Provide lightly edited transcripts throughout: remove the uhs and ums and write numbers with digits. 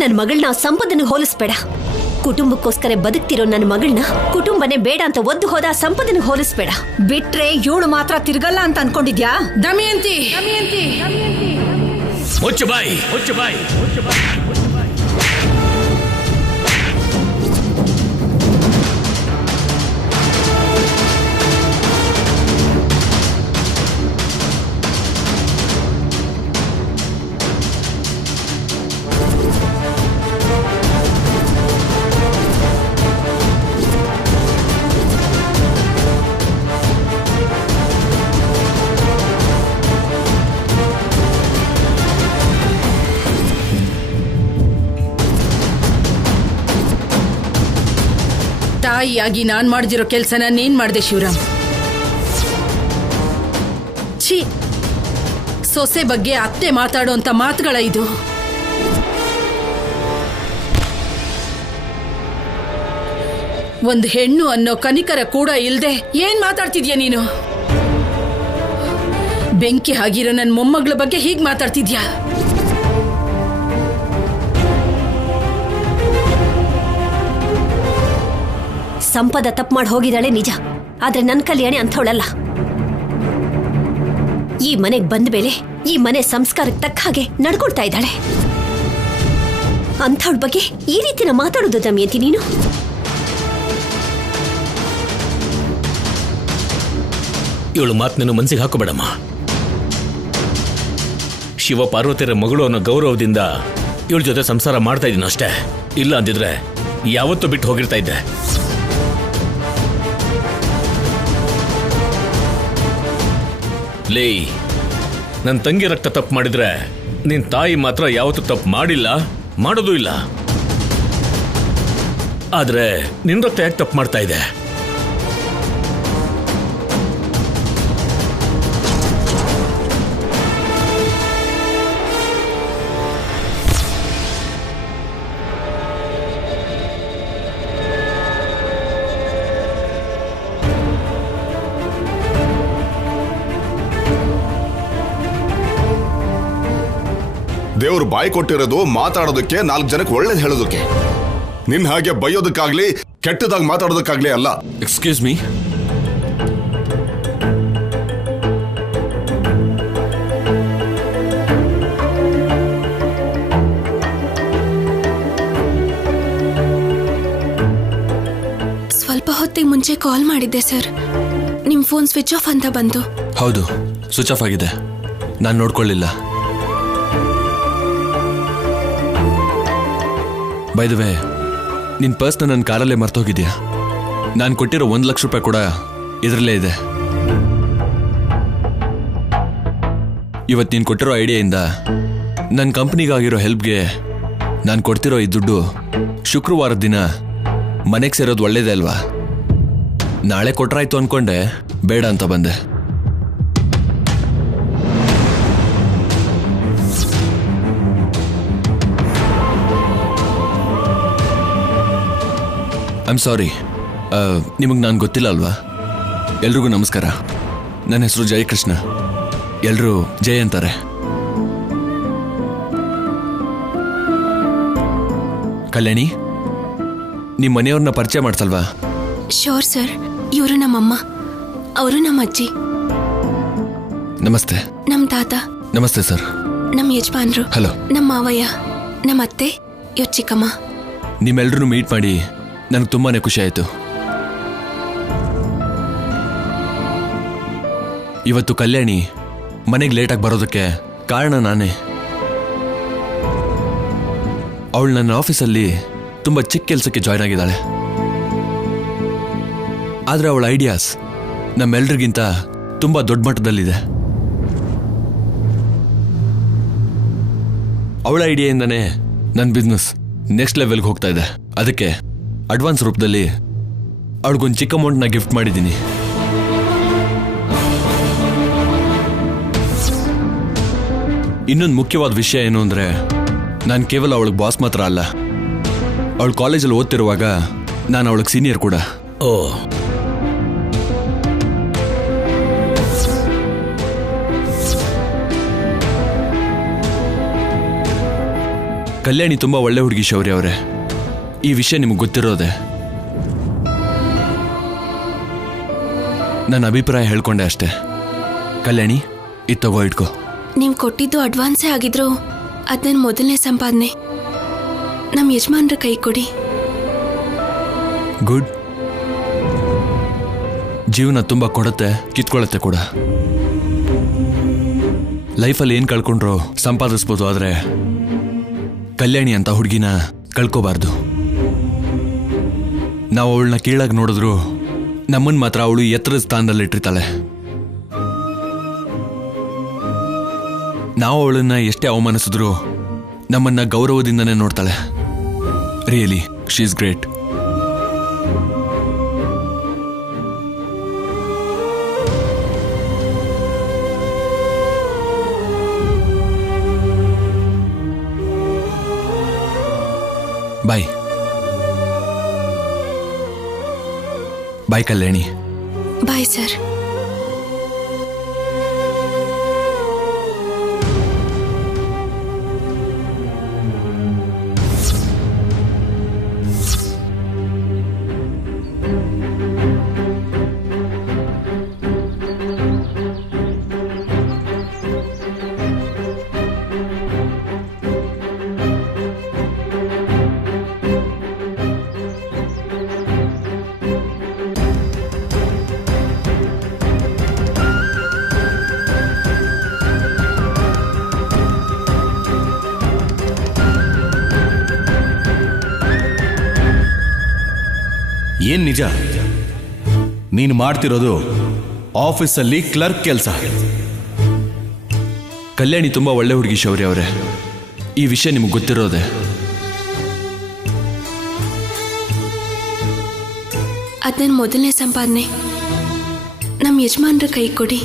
ನನ್ನ ಮಗಳನ್ನ ಸಂಪದನಿಗೆ ಹೋಲಿಸ್ಬೇಡ. ಕುಟುಂಬಕ್ಕೋಸ್ಕರ ಬದುಕ್ತಿರೋ ನನ್ನ ಮಗಳನ್ನ ಕುಟುಂಬನೇ ಬೇಡ ಅಂತ ಒದ್ದು ಹೋದ ಸಂಪದನಿಗೆ ಹೋಲಿಸ್ಬೇಡ. ಬಿಟ್ರೆ ಇವಳು ಮಾತ್ರ ತಿರ್ಗಲ್ಲ ಅಂತ ಅನ್ಕೊಂಡಿದ್ಯಾ? ದಮಯಂತಿ, ಮುಚ್ಚು ಬಾಯಿ. ತಾಯಿಯಾಗಿ ನಾನ್ ಮಾಡ್ದಿರೋ ಕೆಲ್ಸನ ನೀನ್ ಮಾಡ್ದೆ ಶಿವರಾಮ್. ಛೀ, ಸೊಸೆ ಬಗ್ಗೆ ಅತ್ತೆ ಮಾತಾಡೋಂತ ಮಾತುಗಳ ಇದು. ಒಂದು ಹೆಣ್ಣು ಅನ್ನೋ ಕನಿಕರ ಕೂಡ ಇಲ್ದೆ ಏನ್ ಮಾತಾಡ್ತಿದ್ಯಾ ನೀನು? ಬೆಂಕಿ ಆಗಿರೋ ನನ್ನ ಮೊಮ್ಮಗಳ ಬಗ್ಗೆ ಹೀಗ್ ಮಾತಾಡ್ತಿದ್ಯಾ? ಸಂಪದ ತಪ್ಪು ಮಾಡಿ ಹೋಗಿದ್ದಾಳೆ ನಿಜ, ಆದ್ರೆ ನನ್ನ ಕಲ್ಯಾಣಿ ಅಂಥವಳಲ್ಲ. ಈ ಮನೆಗೆ ಬಂದ ಮೇಲೆ ಈ ಮನೆ ಸಂಸ್ಕಾರಕ್ಕೆ ತಕ್ಕ ಹಾಗೆ ನಡ್ಕೊಳ್ತಾ ಇದ್ದಾಳೆ. ಅಂಥವಳ ಬಗ್ಗೆ ಈ ರೀತಿನ ಮಾತಾಡೋದು ದಮಯಂತಿ ನೀನು? ಇವಳು ಮಾತನ್ನು ಮನಸ್ಸಿಗೆ ಹಾಕೋಬೇಡಮ್ಮ. ಶಿವ ಪಾರ್ವತಿಯರ ಮಗಳು ಅನ್ನೋ ಗೌರವದಿಂದ ಇವಳ ಜೊತೆ ಸಂಸಾರ ಮಾಡ್ತಾ ಇದ್ದೀನಿ ಅಷ್ಟೇ. ಇಲ್ಲ ಅಂದಿದ್ರೆ ಯಾವತ್ತೂ ಬಿಟ್ಟು ಹೋಗಿರ್ತಾ ಇದ್ದೆ. ಲೇ, ನನ್ನ ತಂಗಿ ರಕ್ತ ತಪ್ಪು ಮಾಡಿದ್ರೆ ನಿನ್ ತಾಯಿ ಮಾತ್ರ ಯಾವತ್ತೂ ತಪ್ಪು ಮಾಡಿಲ್ಲ, ಮಾಡೋದೂ ಇಲ್ಲ. ಆದ್ರೆ ನಿನ್ ರಕ್ತ ಯಾಕೆ ತಪ್ಪು ಮಾಡ್ತಾ ಇದೆ? ದೇವ್ರು ಬಾಯಿ ಕೊಟ್ಟಿರೋದು ಮಾತಾಡೋದಕ್ಕೆ, 4 ಜನಕ್ಕೆ ಒಳ್ಳೇದು ಹೇಳೋದಕ್ಕೆ. ನಿನ್ ಹಾಗೆ ಬೈಯೋದಕ್ಕಾಗ್ಲಿ ಕೆಟ್ಟದಾಗ ಮಾತಾಡೋದಕ್ಕಾಗ್ಲಿ ಅಲ್ಲ. ಎಕ್ಸ್ಕ್ಯೂಸ್ ಮೀ, ಸ್ವಲ್ಪ ಹೊತ್ತಿಗೆ ಮುಂಚೆ ಕಾಲ್ ಮಾಡಿದ್ದೆ ಸರ್. ನಿಮ್ಮ ಫೋನ್ ಸ್ವಿಚ್ ಆಫ್ ಅಂತ ಬಂತು. ಹೌದು, ಸ್ವಿಚ್ ಆಫ್ ಆಗಿದೆ. ನಾನು ನೋಡ್ಕೊಳ್ಳಿಲ್ಲ. ಬೈ ದ ವೇ, ನಿನ್ನ ಪರ್ಸ್ನ ನನ್ನ ಕಾರಲ್ಲೇ ಮರ್ತೋಗಿದ್ಯಾ? ನಾನು ಕೊಟ್ಟಿರೋ 1 ಲಕ್ಷ ರೂಪಾಯಿ ಕೂಡ ಇದರಲ್ಲೇ ಇದೆ. ಇವತ್ತು ನೀನು ಕೊಟ್ಟಿರೋ ಐಡಿಯಾಯಿಂದ ನನ್ನ ಕಂಪ್ನಿಗಾಗಿರೋ ಹೆಲ್ಪ್ಗೆ ನಾನು ಕೊಡ್ತಿರೋ ಈ ದುಡ್ಡು ಶುಕ್ರವಾರದ ದಿನ ಮನೆಗೆ ಸೇರೋದು ಒಳ್ಳೇದೇ ಅಲ್ವಾ? ನಾಳೆ ಕೊಟ್ರಾಯ್ತು ಅಂದ್ಕೊಂಡೆ, ಬೇಡ ಅಂತ ಬಂದೆ. ಐಮ್ ಸಾರಿ, ನಿಮಗೆ ನಾನು ಗೊತ್ತಿಲ್ಲ ಅಲ್ವಾ? ಎಲ್ರಿಗೂ ನಮಸ್ಕಾರ. ನನ್ನ ಹೆಸರು ಜಯಕೃಷ್ಣ. ಎಲ್ಲರೂ ಜಯ ಅಂತಾರೆ. ಕಲ್ಯಾಣಿ, ನಿಮ್ಮ ಮನೆಯವ್ರನ್ನ ಪರಿಚಯ ಮಾಡ್ಸಲ್ವಾ? ಶೋರ್ ಸರ್, ಇವರು ನಮ್ಮಮ್ಮ, ಅವರು ನಮ್ಮ ಅಜ್ಜಿ. ನಮಸ್ತೆ. ನಮ್ಮ ತಾತ. ನಮಸ್ತೆ ಸರ್. ನಮ್ಮ ಯಜಮಾನ್ರು. ಹಲೋ. ನಮ್ಮ ಮಾವಯ್ಯ, ನಮ್ಮ ಅತ್ತೆ, ಇವ್ರ ಚಿಕ್ಕಮ್ಮ. ನಿಮ್ಮೆಲ್ಲರೂ ಮೀಟ್ ಮಾಡಿ ನನಗೆ ತುಂಬಾನೇ ಖುಷಿ ಆಯಿತು. ಇವತ್ತು ಕಲ್ಯಾಣಿ ಮನೆಗೆ ಲೇಟಾಗಿ ಬರೋದಕ್ಕೆ ಕಾರಣ ನಾನೇ. ಅವಳು ನನ್ನ ಆಫೀಸಲ್ಲಿ ತುಂಬ ಚಿಕ್ಕ ಕೆಲಸಕ್ಕೆ ಜಾಯ್ನ್ ಆಗಿದ್ದಾಳೆ. ಆದರೆ ಅವಳ ಐಡಿಯಾಸ್ ನಮ್ಮೆಲ್ರಿಗಿಂತ ತುಂಬ ದೊಡ್ಡ ಮಟ್ಟದಲ್ಲಿದೆ. ಅವಳ ಐಡಿಯಾಯಿಂದನೇ ನನ್ನ ಬಿಸ್ನೆಸ್ ನೆಕ್ಸ್ಟ್ ಲೆವೆಲ್ಗೆ ಹೋಗ್ತಾ ಇದೆ. ಅದಕ್ಕೆ ಅಡ್ವಾನ್ಸ್ ರೂಪದಲ್ಲಿ ಅವಳಿಗೊಂದು ಚಿಕ್ಕ ಅಮೌಂಟ್ನ ಗಿಫ್ಟ್ ಮಾಡಿದ್ದೀನಿ. ಇನ್ನೊಂದು ಮುಖ್ಯವಾದ ವಿಷಯ ಏನು ಅಂದರೆ, ನಾನು ಕೇವಲ ಅವಳಿಗೆ ಬಾಸ್ ಮಾತ್ರ ಅಲ್ಲ, ಅವಳು ಕಾಲೇಜಲ್ಲಿ ಓದ್ತಿರುವಾಗ ನಾನು ಅವಳಿಗೆ ಸೀನಿಯರ್ ಕೂಡ. ಓ, ಕಲ್ಯಾಣಿ ತುಂಬಾ ಒಳ್ಳೆ ಹುಡುಗಿ ಶೌರ್ಯ ಅವರೇ. ಈ ವಿಷಯ ನಿಮಗೆ ಗೊತ್ತಿರೋದೆ. ನನ್ನ ಅಭಿಪ್ರಾಯ ಹೇಳ್ಕೊಂಡೆ ಅಷ್ಟೇ. ಕಲ್ಯಾಣಿ, ಇದು ತಗೋ, ಇಟ್ಕೋ. ನೀವು ಕೊಟ್ಟಿದ್ದು ಅಡ್ವಾನ್ಸೇ ಆಗಿದ್ರು ಅದು ನನ್ನ ಮೊದಲನೇ ಸಂಪಾದನೆ. ನಮ್ಮ ಯಜಮಾನ್ರ ಕೈ ಕೊಡಿ. ಗುಡ್. ಜೀವನ ತುಂಬ ಕೊಡುತ್ತೆ, ಕಿತ್ಕೊಳ್ಳುತ್ತೆ ಕೂಡ. ಲೈಫಲ್ಲಿ ಏನು ಕಳ್ಕೊಂಡ್ರು ಸಂಪಾದಿಸ್ಬೋದು, ಆದರೆ ಕಲ್ಯಾಣಿ ಅಂತ ಹುಡುಗಿನ ಕಳ್ಕೋಬಾರ್ದು. ನಾವು ಅವಳನ್ನ ಕೀಳಾಗಿ ನೋಡಿದ್ರು ನಮ್ಮನ್ನು ಮಾತ್ರ ಅವಳು ಎತ್ತರದ ಸ್ಥಾನದಲ್ಲಿಟ್ಟಿರ್ತಾಳೆ. ನಾವು ಅವಳನ್ನ ಎಷ್ಟೇ ಅವಮಾನಿಸಿದ್ರು ನಮ್ಮನ್ನ ಗೌರವದಿಂದನೇ ನೋಡ್ತಾಳೆ. Really, she is great. Bye bye Kalyani. Bye sir. ಏನ್ ನಿಜ? ನೀನು ಮಾಡ್ತಿರೋದು ಆಫೀಸಲ್ಲಿ ಕ್ಲರ್ಕ್ ಕೆಲಸ. ಕಲ್ಯಾಣಿ ತುಂಬಾ ಒಳ್ಳೆ ಹುಡುಗಿ ಶೌರ್ಯ ಅವರೇ. ಈ ವಿಷಯ ನಿಮಗೆ ಗೊತ್ತಿರೋದೆ. ಅದು ನನ್ನ ಮೊದಲನೇ ಸಂಪಾದನೆ. ನಮ್ಮ ಯಜಮಾನ್ರ ಕೈ ಕೊಡಿ.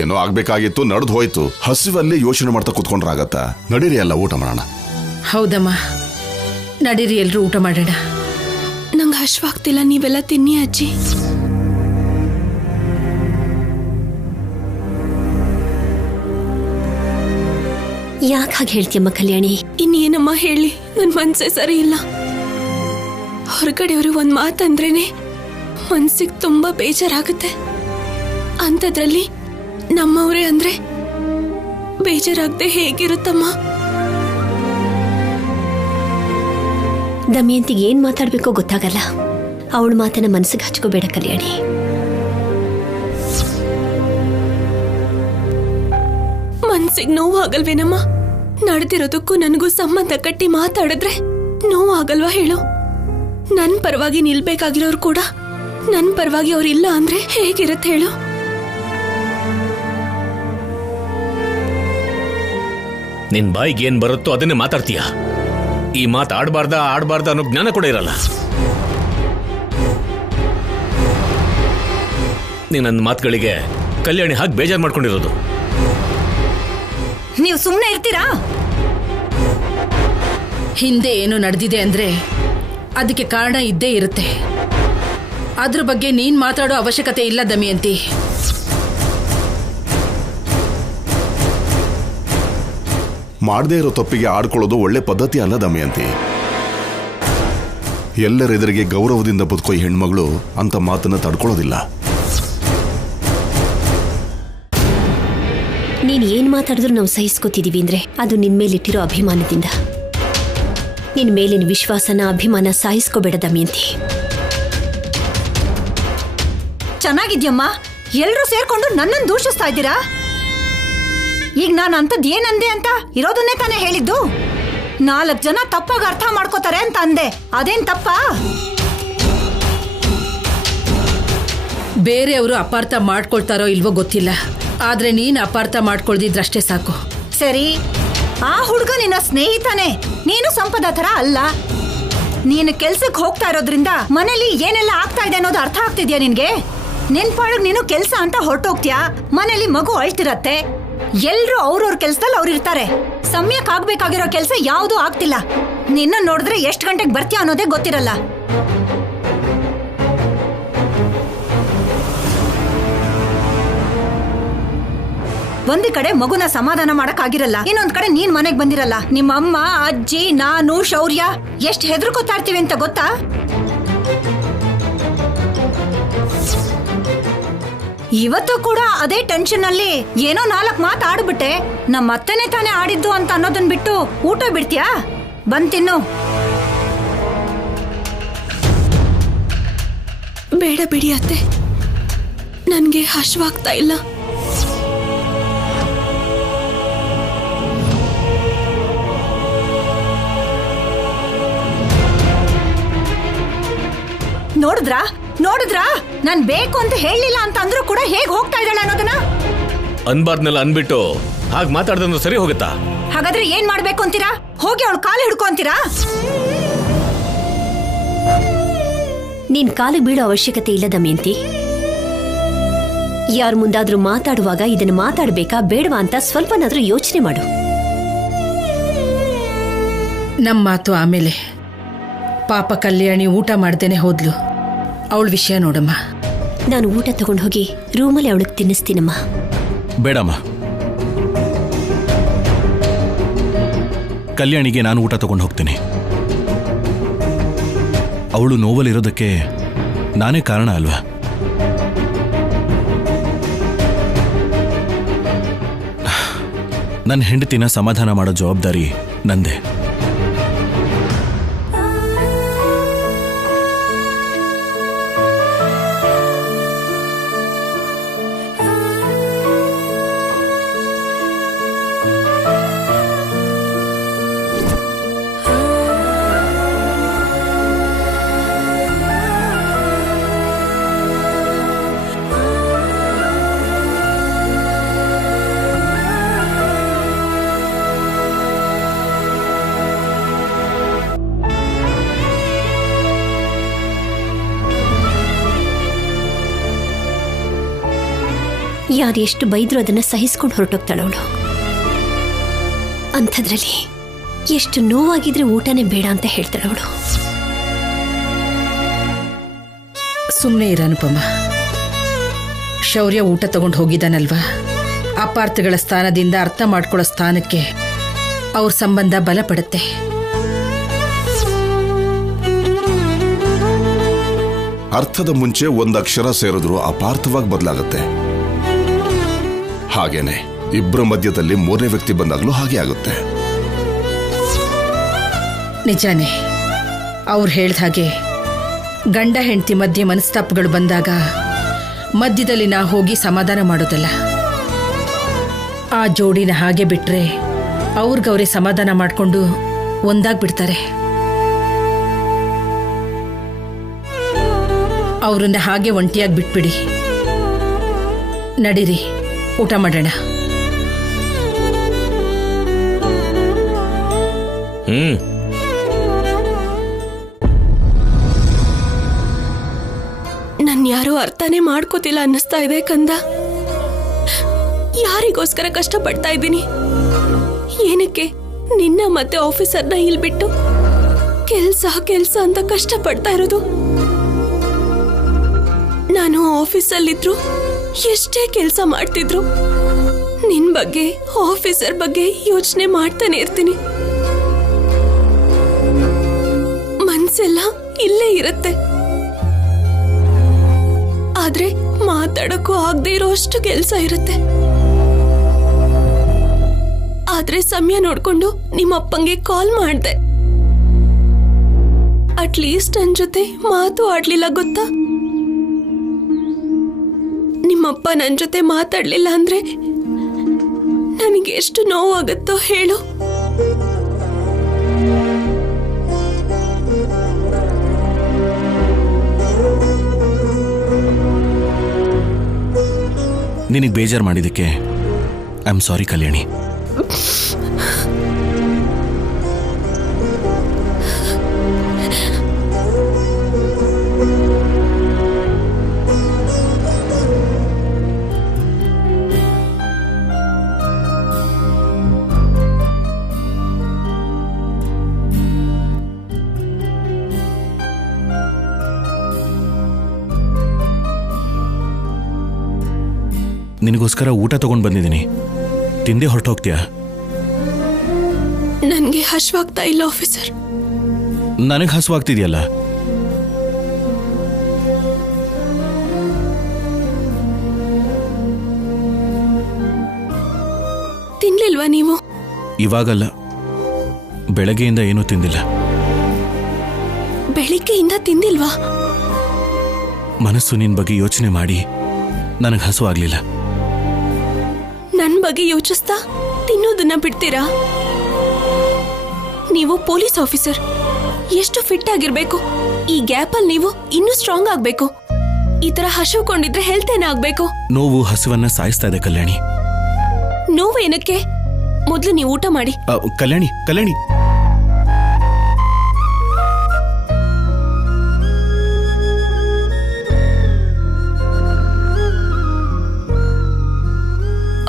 ಏನೋ ಆಗ್ಬೇಕಾಗಿತ್ತು, ನಡೆದು ಹೋಯ್ತು. ಹಸಿವಲ್ಲಿ ಯೋಚನೆ ಮಾಡ್ತಾ ಕುತ್ಕೊಂಡ್ರಾಗತ್ತ. ನಡೀರಿ, ಎಲ್ಲ ಊಟ ಮಾಡೋಣ. ಹೌದಮ್ಮ, ನಡೀರಿ, ಎಲ್ರೂ ಊಟ ಮಾಡೋಣ. ನಂಗೆ ಹಶ್ವಾಗ್ತಿಲ್ಲ, ನೀವೆಲ್ಲ ತಿನ್ನಿ ಅಜ್ಜಿ. ಯಾಕೆ ಹಾಗೆ ಹೇಳ್ತೀಯಮ್ಮ ಕಲ್ಯಾಣಿ? ಇನ್ನೇನಮ್ಮ ಹೇಳಿ, ನನ್ನ ಮನ್ಸೇ ಸರಿ ಇಲ್ಲ. ಹೊರಗಡೆಯವರು ಒಂದು ಮಾತಂದ್ರೇನೆ ಮನ್ಸಿಗೆ ತುಂಬಾ ಬೇಜಾರಾಗುತ್ತೆ. ಅಂಥದ್ರಲ್ಲಿ ನಮ್ಮವರೇ ಅಂದ್ರೆ ಬೇಜಾರಾಗದೆ ಹೇಗಿರುತ್ತಮ್ಮ? ದಮಯಂತಿಗೆ ಏನ್ ಮಾತಾಡ್ಬೇಕೋ ಗೊತ್ತಾಗಲ್ಲ. ಅವಳ ಮಾತನ್ನ ಮನಸ್ಸಿಗೆ ಹಚ್ಕೋಬೇಡ ಕಲ್ಯಾಣಿ. ಮನ್ಸಿಗೆ ನೋವು ಆಗಲ್ವೇನಮ್ಮ? ನಡೆದಿರೋದಕ್ಕೂ ನನಗೂ ಸಂಬಂಧ ಕಟ್ಟಿ ಮಾತಾಡಿದ್ರೆ ನೋವು ಆಗಲ್ವಾ ಹೇಳು? ನನ್ನ ಪರವಾಗಿ ನಿಲ್ಬೇಕಾಗಿರೋರು ಕೂಡ ನನ್ನ ಪರವಾಗಿ ಅವ್ರಿಲ್ಲ ಅಂದ್ರೆ ಹೇಗಿರುತ್ತೆ ಹೇಳು? ನಿನ್ ಬಾಯಿಗೆ ಏನ್ ಬರುತ್ತೋ ಅದನ್ನೇ ಮಾತಾಡ್ತೀಯ. ಈ ಮಾತು ಆಡಬಾರ್ದ ಅನ್ನೋ ಜ್ಞಾನ ಕೂಡ ಇರಲ್ಲ. ನೀನ್ ನನ್ನ ಮಾತುಗಳಿಗೆ ಕಲ್ಯಾಣಿ ಹಾಗೆ ಬೇಜಾರು ಮಾಡ್ಕೊಂಡಿರೋದು. ನೀವು ಸುಮ್ಮನೆ ಇರ್ತೀರಾ? ಹಿಂದೆ ಏನು ನಡೆದಿದೆ ಅಂದ್ರೆ ಅದಕ್ಕೆ ಕಾರಣ ಇದ್ದೇ ಇರುತ್ತೆ. ಅದ್ರ ಬಗ್ಗೆ ನೀನ್ ಮಾತಾಡೋ ಅವಶ್ಯಕತೆ ಇಲ್ಲ ದಮಯಂತಿ. ಮಾಡದೇ ಇರೋ ತಪ್ಪಿಗೆ ಆಡ್ಕೊಳ್ಳೋದು ಒಳ್ಳೆ ಪದ್ಧತಿ ಅಲ್ಲ ದಮಯಂತಿ. ಎಲ್ಲರೆದುರಿಗೆ ಗೌರವದಿಂದ ಬದುಕೋ ಹೆಣ್ಮಗಳು ಅಂತ ಮಾತನ್ನ ತಡ್ಕೊಳ್ಳೋದಿಲ್ಲ. ನೀನ್ ಏನ್ ಮಾತಾಡಿದ್ರು ನಾವು ಸಹಿಸ್ಕೋತಿದೀವಿ ಅಂದ್ರೆ ಅದು ನಿನ್ ಮೇಲಿಟ್ಟಿರೋ ಅಭಿಮಾನದಿಂದ. ನಿನ್ ಮೇಲಿನ ವಿಶ್ವಾಸನ, ಅಭಿಮಾನ ಸಾಯಿಸ್ಕೋಬೇಡ ದಮಯಂತಿ. ಚೆನ್ನಾಗಿದ್ಯಮ್ಮ, ಎಲ್ರೂ ಸೇರ್ಕೊಂಡು ನನ್ನನ್ನು ದೂಷಿಸ್ತಾ ಇದ್ದೀರಾ? ಈಗ ನಾನು ಅಂತದ್ ಏನಂದೆ ಅಂತ ಇರೋದನ್ನೇ ತಾನೇ ಹೇಳಿದ್ದು. 4 ಜನ ತಪ್ಪಾಗಿ ಅರ್ಥ ಮಾಡ್ಕೋತಾರೆ ಅಂತ ಅಂದೆ, ಅದೇನ್ ತಪ್ಪಾ? ಬೇರೆಯವರು ಅಪಾರ್ಥ ಮಾಡ್ಕೊಳ್ತಾರೋ ಇಲ್ವೋ ಗೊತ್ತಿಲ್ಲ, ಆದ್ರೆ ನೀನ್ ಅಪಾರ್ಥ ಮಾಡ್ಕೊಳ್ದಿದ್ರಷ್ಟೇ ಸಾಕು. ಸರಿ, ಆ ಹುಡುಗ ನಿನ್ನ ಸ್ನೇಹಿತನೇ, ನೀನು ಸಂಪದ ತರ ಅಲ್ಲ. ನೀನು ಕೆಲ್ಸಕ್ಕೆ ಹೋಗ್ತಾ ಇರೋದ್ರಿಂದ ಮನೇಲಿ ಏನೆಲ್ಲ ಆಗ್ತಾ ಇದೆ ಅನ್ನೋದು ಅರ್ಥ ಆಗ್ತಿದ್ಯಾ ನಿನ್ಗೆ? ನಿನ್ ಪಾಡಿಗೆ ನೀನು ಕೆಲ್ಸ ಅಂತ ಹೊರಟೋಗ್ತೀಯಾ, ಮನೇಲಿ ಮಗು ಅಳ್ತಿರತ್ತೆ. ಎಲ್ರು ಅವ್ರವ್ರ ಕೆಲ್ಸದಲ್ಲಿ ಅವ್ರು ಇರ್ತಾರೆ. ಸಮಯಕ್ಕೆ ಆಗ್ಬೇಕಾಗಿರೋ ಕೆಲ್ಸ ಯಾವ್ದೂ ಆಗ್ತಿಲ್ಲ. ನಿನ್ನ ನೋಡಿದ್ರೆ ಎಷ್ಟು ಗಂಟೆಗೆ ಬರ್ತೀಯ ಅನ್ನೋದೇ ಗೊತ್ತಿರಲ್ಲ. ಒಂದ್ ಕಡೆ ಮಗುನ ಸಮಾಧಾನ ಮಾಡಕ್ ಆಗಿರಲ್ಲ, ಇನ್ನೊಂದ್ ಕಡೆ ನೀನ್ ಮನೆಗ್ ಬಂದಿರಲ್ಲ. ನಿಮ್ಮ ಅಮ್ಮ, ಅಜ್ಜಿ, ನಾನು, ಶೌರ್ಯ ಎಷ್ಟ್ ಹೆದರ್ಕೋತಾ ಇರ್ತೀವಿ ಅಂತ ಗೊತ್ತಾ? ಇವತ್ತು ಕೂಡ ಅದೇ ಟೆನ್ಷನ್ ಅಲ್ಲಿ ಏನೋ 4 ಮಾತು ಆಡ್ಬಿಟ್ಟೆ. ನಮ್ಮ ಅತ್ತೆನೇ ತಾನೇ ಆಡಿದ್ದು ಅಂತ ಅನ್ನೋದನ್ ಬಿಟ್ಟು ಊಟ ಬಿಡ್ತೀಯಾ? ಬಂದ್ ತಿನ್ನು. ಬೇಡ ಬಿಡಿ ಅತ್ತೆ, ನನ್ಗೆ ಹಶ್ವಾಗ್ತಾ ಇಲ್ಲ. ನೋಡಿದ್ರಾ ನಾನ್ ಬೇಕು ಅಂತ ಹೇಳಿಲ್ಲ ಅಂತ ಅಂದ್ರೂ ಕೂಡ ಹೇಗ್ ಹೋಗ್ತಾ ಇದ್ದಾಳೆ ಅನ್ನೋದನ್ನ. ಅನ್ಬಾರ್ದ್ನೆಲ್ಲ ಅನ್ಬಿಟ್ಟು ಹಾಗೆ ಮಾತಾಡ್ದಂದ್ರೆ ಸರಿ ಹೋಗುತ್ತಾ? ಹಾಗಾದ್ರೆ ಏನ್ ಮಾಡ್ಬೇಕು ಅಂತೀರಾ? ಹೋಗಿ ಅವಳು ಕಾಲು ಹಿಡ್ಕೊ ಅಂತೀರಾ? ನೀನ್ ಕಾಲು ಬೀಳೋ ಅವಶ್ಯಕತೆ ಇಲ್ಲ ದಮಯಂತಿ. ಯಾರ ಮುಂದಾದ್ರೂ ಮಾತಾಡುವಾಗ ಇದನ್ನ ಮಾತಾಡ್ಬೇಕಾ ಬೇಡವಾ ಅಂತ ಸ್ವಲ್ಪನಾದ್ರೂ ಯೋಚನೆ ಮಾಡು. ನಮ್ಮ ಮಾತು ಆಮೇಲೆ. ಪಾಪ ಕಲ್ಯಾಣಿ ಊಟ ಮಾಡ್ದೇನೆ ಹೋದ್ಲು. ಅವಳ ವಿಷಯ ನೋಡಮ್ಮ. ನಾನು ಊಟ ತಗೊಂಡು ಹೋಗಿ ರೂಮಲ್ಲಿ ಅವಳಿಗೆ ತಿನ್ನಿಸ್ತೀನಮ್ಮ. ಬೇಡಮ್ಮ, ಕಲ್ಯಾಣಿಗೆ ನಾನು ಊಟ ತಗೊಂಡು ಹೋಗ್ತೀನಿ. ಅವಳು ನೋವಲ್ಲಿರೋದಕ್ಕೆ ನಾನೇ ಕಾರಣ ಅಲ್ವಾ? ನನ್ನ ಹೆಂಡತಿನ ಸಮಾಧಾನ ಮಾಡೋ ಜವಾಬ್ದಾರಿ ನಂದೇ. ಯಾರು ಎಷ್ಟು ಬೈದ್ರು ಅದನ್ನ ಸಹಿಸ್ಕೊಂಡು ಹೊರಟೋಗ್ತಾಳವಳು. ಅಂಥದ್ರಲ್ಲಿ ಎಷ್ಟು ನೋವಾಗಿದ್ರೆ ಊಟನೇ ಬೇಡ ಅಂತ ಹೇಳ್ತಾಳವಳು. ಸುಮ್ಮನೆ ಇರ ಅನುಪಮ. ಶೌರ್ಯ ಊಟ ತಗೊಂಡು ಹೋಗಿದ್ದಾನಲ್ವಾ, ಅಪಾರ್ಥಗಳ ಸ್ಥಾನದಿಂದ ಅರ್ಥ ಮಾಡ್ಕೊಳ್ಳೋ ಸ್ಥಾನಕ್ಕೆ ಅವ್ರ ಸಂಬಂಧ ಬಲಪಡುತ್ತೆ. ಅರ್ಥದ ಮುಂಚೆ ಒಂದಕ್ಷರ ಸೇರಿದ್ರು ಅಪಾರ್ಥವಾಗಿ ಬದಲಾಗುತ್ತೆ. ಹಾಗೇನೆ ಇಬ್ಬರ ಮಧ್ಯದಲ್ಲಿ 3ನೇ ವ್ಯಕ್ತಿ ಬಂದಾಗಲೂ ಹಾಗೆ ಆಗುತ್ತೆ. ನಿಜಾನೇ. ಅವ್ರು ಹೇಳ್ದ ಹಾಗೆ ಗಂಡ ಹೆಂಡತಿ ಮಧ್ಯೆ ಮನಸ್ತಾಪಗಳು ಬಂದಾಗ ಮಧ್ಯದಲ್ಲಿ ನಾ ಹೋಗಿ ಸಮಾಧಾನ ಮಾಡೋದಲ್ಲ. ಆ ಜೋಡಿನ ಹಾಗೆ ಬಿಟ್ರೆ ಅವ್ರಿಗವ್ರೆ ಸಮಾಧಾನ ಮಾಡಿಕೊಂಡು ಒಂದಾಗ್ಬಿಡ್ತಾರೆ. ಅವ್ರನ್ನ ಹಾಗೆ ಒಂಟಿಯಾಗಿ ಬಿಟ್ಬಿಡಿ. ನಡೀರಿ, ಊಟ ಮಾಡೋಣ. ನನ್ ಯಾರೋ ಅರ್ಥನೇ ಮಾಡ್ಕೋತಿಲ್ಲ ಅನ್ನಿಸ್ತಾ ಇದೆ ಕಂದ. ಯಾರಿಗೋಸ್ಕರ ಕಷ್ಟ ಪಡ್ತಾ ಇದ್ದೀನಿ? ಏನಕ್ಕೆ ನಿನ್ನ ಮತ್ತೆ ಆಫೀಸರ್ನ ಇಲ್ಲಿ ಬಿಟ್ಟು ಕೆಲ್ಸ ಅಂತ ಕಷ್ಟ ಪಡ್ತಾ ಇರೋದು? ನಾನು ಆಫೀಸಲ್ಲಿದ್ರು ಎಷ್ಟೇ ಕೆಲಸ ಮಾಡ್ತಿದ್ರು ನಿನ್ ಬಗ್ಗೆ, ಆಫೀಸರ್ ಬಗ್ಗೆ ಯೋಚನೆ ಮಾಡ್ತಾನೆ ಇರ್ತೀನಿ. ಮನ್ಸೆಲ್ಲ ಇಲ್ಲೇ ಇರುತ್ತೆ. ಆದ್ರೆ ಮಾತಾಡಕ್ಕೂ ಆಗದೆ ಇರೋ ಅಷ್ಟು ಕೆಲಸ ಇರುತ್ತೆ. ಆದ್ರೆ ಸಮಯ ನೋಡ್ಕೊಂಡು ನಿಮ್ಮಪ್ಪಂಗೆ ಕಾಲ್ ಮಾಡ್ದೆ. ಅಟ್ಲೀಸ್ಟ್ ನನ್ ಜೊತೆ ಮಾತು ಆಡ್ಲಿಲ್ಲ ಗೊತ್ತಾ? ನಿಮ್ಮಪ್ಪ ನನ್ನ ಜೊತೆ ಮಾತಾಡ್ಲಿಲ್ಲ ಅಂದ್ರೆ ನನಗೆ ಎಷ್ಟು ನೋವಾಗುತ್ತೋ ಹೇಳು. ನಿನಗೆ ಬೇಜಾರು ಮಾಡಿದ್ದಕ್ಕೆ ಐ ಆಮ್ ಸಾರಿ ಕಲ್ಯಾಣಿ. ನಿನಗೋಸ್ಕರ ಊಟ ತಗೊಂಡು ಬಂದಿದ್ದೀನಿ, ತಿಂದೇ ಹೊರಟೋಗ್ತೀಯಾ? ನನಗೆ ಹಶ್ವಾಗ್ತಾ ಇಲ್ಲ ಆಫೀಸರ್. ನನಗೆ ಹಸುವಾಗ್ತಿದೆಯಲ್ಲ. ತಿನ್ಲಿಲ್ವಾ ನೀವು? ಇವಾಗಲ್ಲ, ಬೆಳಗ್ಗೆಯಿಂದ ಏನೂ ತಿಂದಿಲ್ಲ. ಬೆಳಿಗ್ಗೆಯಿಂದ ತಿಂದಿಲ್ವಾ? ಮನಸ್ಸು ನಿನ್ ಬಗ್ಗೆ ಯೋಚನೆ ಮಾಡಿ ನನಗೆ ಹಸುವಾಗ್ಲಿಲ್ಲ. ನನ್ ಬಗ್ಗೆ ಯೋಚಿಸ್ತಾ ತಿನ್ನೋದನ್ನ ಬಿಡ್ತೀರಾ? ನೀವು ಪೊಲೀಸ್ ಆಫೀಸರ್, ಎಷ್ಟು ಫಿಟ್ ಆಗಿರ್ಬೇಕು. ಈ ಗ್ಯಾಪ್ ಅಲ್ಲಿ ನೀವು ಇನ್ನೂ ಸ್ಟ್ರಾಂಗ್ ಆಗ್ಬೇಕು. ಈ ತರ ಹಸಿವುಕೊಂಡಿದ್ರೆ ಹೆಲ್ತ್ ಏನಾಗ್ಬೇಕು? ನೋವು ಹಸುವನ್ನ ಸಾಯಿಸ್ತಾ ಇದೆ ಕಲ್ಯಾಣಿ. ನೋವು ಏನಕ್ಕೆ? ಮೊದ್ಲು ನೀವು ಊಟ ಮಾಡಿ. ಕಲ್ಯಾಣಿ, ಕಲ್ಯಾಣಿ,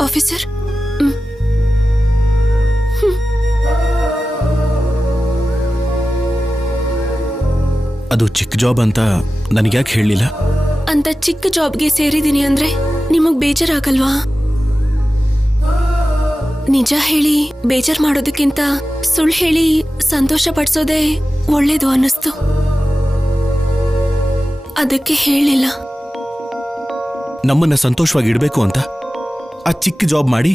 ಆಫೀಸರ್, ಅದು ಚಿಕ್ಕ ಜಾಬ್ ಅಂತ ನನಗ್ಯಾಕೆ ಹೇಳಲಿಲ್ಲ? ಅಂತ ಚಿಕ್ಕ ಜಾಬ್ಗೆ ಸೇರಿದೀನಿ ಅಂದ್ರೆ ನಿಮಗ್ ಬೇಜಾರಾಗಲ್ವಾ? ನಿಜ ಹೇಳಿ ಬೇಜಾರ್ ಮಾಡೋದಕ್ಕಿಂತ ಸುಳ್ಳು ಹೇಳಿ ಸಂತೋಷ ಪಡಿಸೋದೇ ಒಳ್ಳೇದು ಅನ್ನಿಸ್ತು. ಅದಕ್ಕೆ ಹೇಳಿಲ್ಲ. ನಮ್ಮನ್ನ ಸಂತೋಷವಾಗಿ ಇಡಬೇಕು ಅಂತ ಆ ಚಿಕ್ಕ ಜಾಬ್ ಮಾಡಿ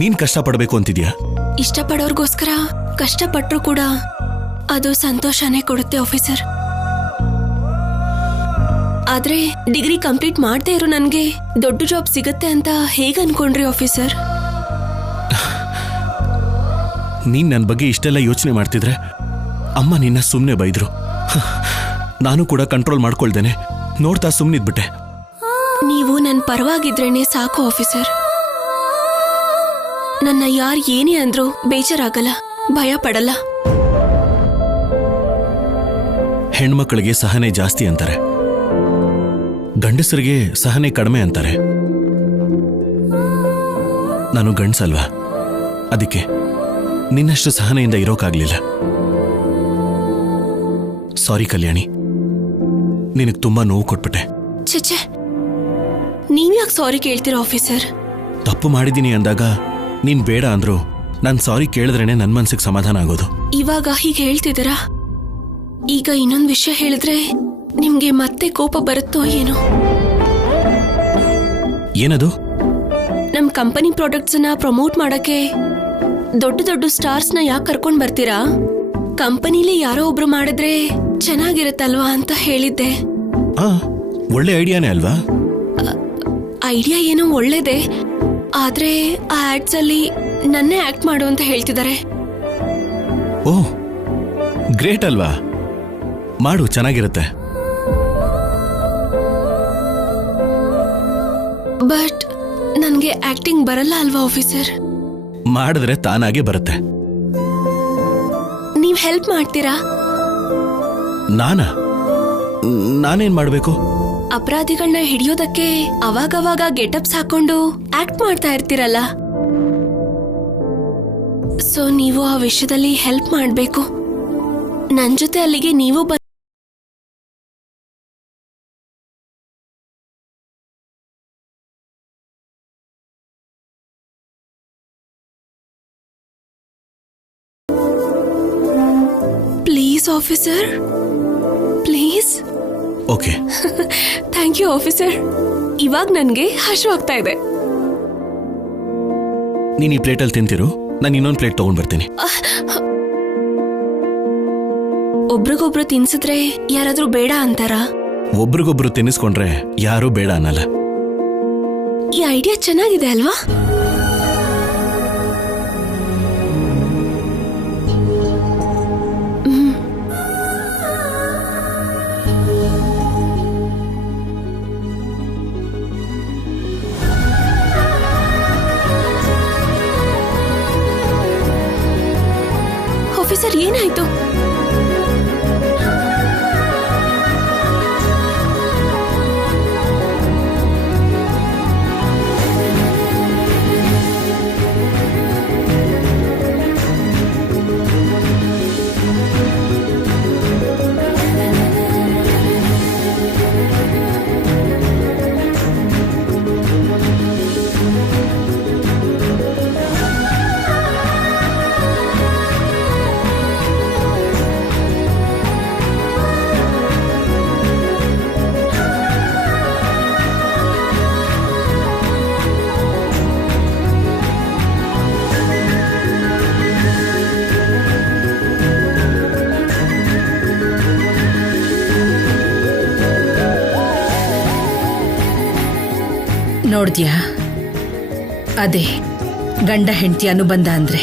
ನೀನ್ ಕಷ್ಟಪಡಬೇಕು ಅಂತಿದ್ಯಾ? ಇಷ್ಟಪಡೋರ್ಗೋಸ್ಕರ ಕಷ್ಟಪಟ್ರು ಕೂಡ ಅದು ಸಂತೋಷನೇ ಕೊಡುತ್ತೆ ಆಫೀಸರ್. ಆದ್ರೆ ಡಿಗ್ರಿ ಕಂಪ್ಲೀಟ್ ಮಾಡದೇ ಇರೋ ನನ್ಗೆ ದೊಡ್ಡ ಜಾಬ್ ಸಿಗತ್ತೆ ಅಂತ ಹೇಗ್ ಅನ್ಕೊಂಡ್ರಿ ಆಫೀಸರ್? ನೀನ್ ನನ್ನ ಬಗ್ಗೆ ಇಷ್ಟೆಲ್ಲ ಯೋಚನೆ ಮಾಡ್ತಿದ್ರೆ ಅಮ್ಮ ನಿನ್ನ ಸುಮ್ಮನೆ ಬೈದ್ರು. ನಾನು ಕೂಡ ಕಂಟ್ರೋಲ್ ಮಾಡ್ಕೊಳ್ದೇನೆ ನೋಡ್ತಾ ಸುಮ್ಮನಿದ್ಬಿಟ್ಟೆ. ನೀವು ನನ್ನ ಪರವಾಗಿದ್ರೇನೆ ಸಾಕು ಆಫೀಸರ್. ನನ್ನ ಯಾರು ಏನೇ ಅಂದ್ರೂ ಬೇಜಾರಾಗಲ್ಲ, ಭಯ ಪಡಲ್ಲ. ಹೆಣ್ಮಕ್ಳಿಗೆ ಸಹನೆ ಜಾಸ್ತಿ ಅಂತಾರೆ, ಗಂಡಸರಿಗೆ ಸಹನೆ ಕಡಿಮೆ ಅಂತಾರೆ. ನಾನು ಗಂಡಸಲ್ವಾ, ಅದಕ್ಕೆ ನಿನ್ನಷ್ಟು ಸಹನೆಯಿಂದ ಇರೋಕ್ಕಾಗ್ಲಿಲ್ಲ. ಸಾರಿ ಕಲ್ಯಾಣಿ, ನಿನಗೆ ತುಂಬಾ ನೋವು ಕೊಟ್ಬಿಟ್ಟೆ. ಛೆ, ನೀವ್ಯಾಕೆ ಸಾರಿ ಕೇಳ್ತೀರಾ ಆಫೀಸರ್? ತಪ್ಪು ಮಾಡಿದ್ದೀನಿ ಅಂದಾಗ ನೀನ್ ಬೇಡ ಅಂದ್ರು ನಾನು ಸಾರಿ ಕೇಳಿದ್ರೇನೆ ನನ್ನ ಮನ್ಸಿಗೆ ಸಮಾಧಾನ ಆಗೋದು. ಇವಾಗ ಹೀಗೆ ಹೇಳ್ತಿದ್ದೀರಾ? ಈಗ ಇನ್ನೊಂದು ವಿಷಯ ಹೇಳಿದ್ರೆ ನಿಮ್ಗೆ ಮತ್ತೆ ಕೋಪ ಬರುತ್ತೋ ಏನೋ. ಏನದು? ನಮ್ ಕಂಪನಿ ಪ್ರಾಡಕ್ಟ್ಸ್ ನ ಪ್ರಮೋಟ್ ಮಾಡಕ್ಕೆ ದೊಡ್ಡ ದೊಡ್ಡ ಸ್ಟಾರ್ಸ್ ನ ಯಾಕೆ ಕರ್ಕೊಂಡ್ ಬರ್ತೀರಾ? ಕಂಪನಿಲಿ ಯಾರೋ ಒಬ್ರು ಮಾಡಿದ್ರೆ ಚೆನ್ನಾಗಿರುತ್ತಲ್ವಾ ಅಂತ ಹೇಳಿದ್ದೆ. ಒಳ್ಳೆ ಐಡಿಯಾನೇ ಅಲ್ವಾ? ಐಡಿಯಾ ಏನೋ ಒಳ್ಳೇದೇ, ಆದ್ರೆ ಆ ಆಡ್ಸ್ ಅಲ್ಲಿ ನನ್ನೇ ಆಕ್ಟ್ ಮಾಡು ಅಂತ ಹೇಳ್ತಿದ್ದಾರೆ. ಓಹ್, ಗ್ರೇಟ್ ಅಲ್ವಾ? ಮಾಡು, ಚೆನ್ನಾಗಿರುತ್ತೆ. ಬಟ್ ನನ್ಗೆ ಆಕ್ಟಿಂಗ್ ಬರಲ್ಲ ಅಲ್ವಾ ಆಫೀಸರ್? ಮಾಡಿದ್ರೆ ತಾನಾಗೆ ಬರುತ್ತೆ. ನೀವ್ ಹೆಲ್ಪ್ ಮಾಡ್ತೀರಾ? ನಾನೇನ್ ಮಾಡ್ಬೇಕು? ಅಪರಾಧಿಗಳನ್ನ ಹಿಡಿಯೋದಕ್ಕೆ ಅವಾಗವಾಗ ಗೆಟಪ್ಸ್ ಹಾಕೊಂಡು ಆಕ್ಟ್ ಮಾಡ್ತಾ ಇರ್ತೀರಲ್ಲ, ಸೊ ನೀವು ಆ ವಿಷಯದಲ್ಲಿ ಹೆಲ್ಪ್ ಮಾಡ್ಬೇಕು. ನನ್ ಜೊತೆ ಅಲ್ಲಿಗೆ ನೀವು please officer, please. Okay. Thank you officer. ಇವಾಗ ನನ್ಗೆ ಹಸಿವಾಗ್ತಾ ಇದೆ. ನೀನ್ ಈ ಪ್ಲೇಟಲ್ಲಿ ತಿಂತಿರು, ನಾನು ಇನ್ನೊಂದು ಪ್ಲೇಟ್ ತಗೊಂಡ್ ಬರ್ತೀನಿ. ಒಬ್ರಿಗೊಬ್ರು ತಿನ್ಸಿದ್ರೆ ಯಾರಾದ್ರೂ ಬೇಡ ಅಂತಾರ? ಒಬ್ರಿಗೊಬ್ರು ತಿನ್ನಿಸ್ಕೊಂಡ್ರೆ ಯಾರೂ ಬೇಡ ಅನ್ನಲ್ಲ. ಈ ಐಡಿಯಾ ಚೆನ್ನಾಗಿದೆ ಅಲ್ವಾ? ಆಫೀಸರ್, ಏನಾಯ್ತು? ನೋಡಿದ್ಯಾ? ಅದೇ ಗಂಡ ಹೆಂಡತಿ ಅನುಬಂಧ ಅಂದ್ರೆ.